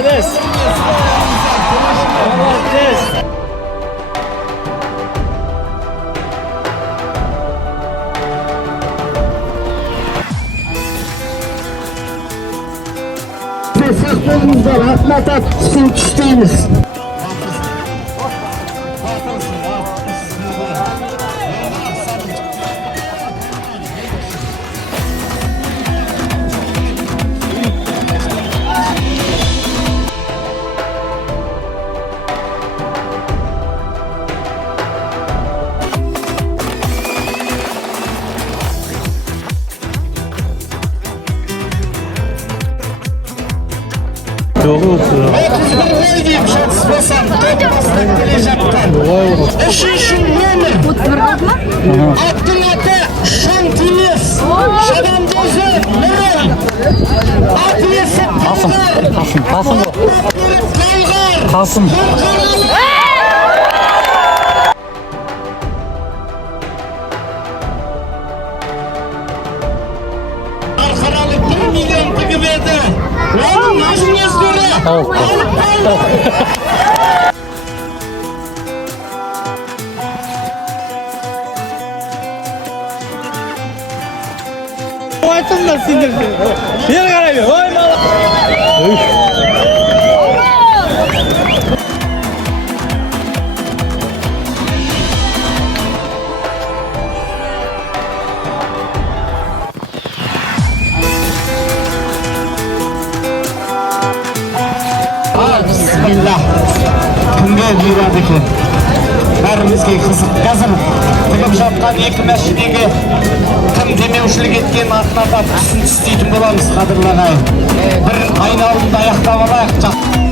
Молодец. Молодец. Sağ kolumuzdan atma tat, sizin küsteyiniz. Üçüncü номер. Abdülate Şantimiz. Şadan Dozu. Neren. Adresi Kasım. Arxaralı 1 milyon tıgı verdi. Onun nasıl yazdığı? Aytım da sindirdi. Yer qaraydı. Voy mala. Bismillah. Kimga buyuradi ekan? Barimizga qiziq. Hozir tugib жатқан екі masjidga kim demeушілік etкен atnata tushuncha istейтін боламыз, qadrli ағайын. Bir ayналымды аяқтап алайық.